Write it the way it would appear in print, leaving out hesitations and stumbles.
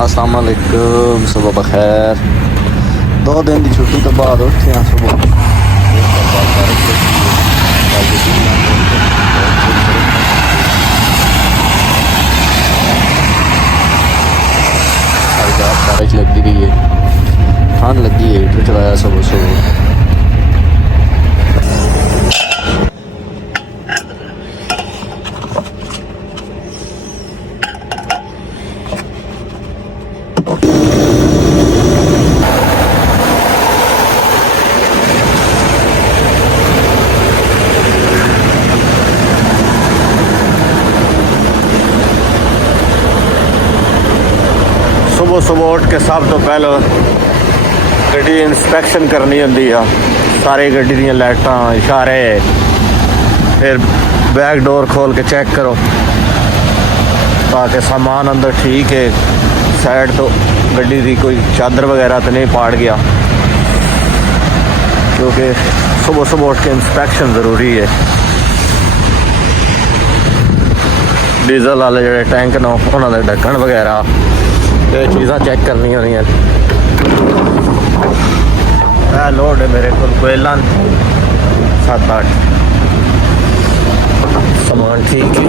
अस्सलाम वालेकुम, सुबह बखैर। 2 दिन की छुट्टी तो बाद उठे हैं सुबह। बारिश लगती रही है, ठंड लगी है, हीटर चलाया सुबह सुबह। सुबह सुबह उठ के सब तो पहले गड्डी इंस्पैक्शन करनी होंदी आ। सारी गड्डी दी लाइटां, इशारे, फिर बैक डोर खोल के चेक करो ताकि सामान अंदर ठीक है, साइड तो गड्डी दी कोई चादर वगैरह तो नहीं पाड़ गया, क्योंकि सुबह सुबह उठ के इंस्पैक्शन ज़रूरी है। डीजल वाले जोड़े टैंक ने उन्होंने ढक्कन वगैरह ये चीज़ा चेक करनी होनी है। लोड है मेरे को कोयला 7-8 सामान ठीक है।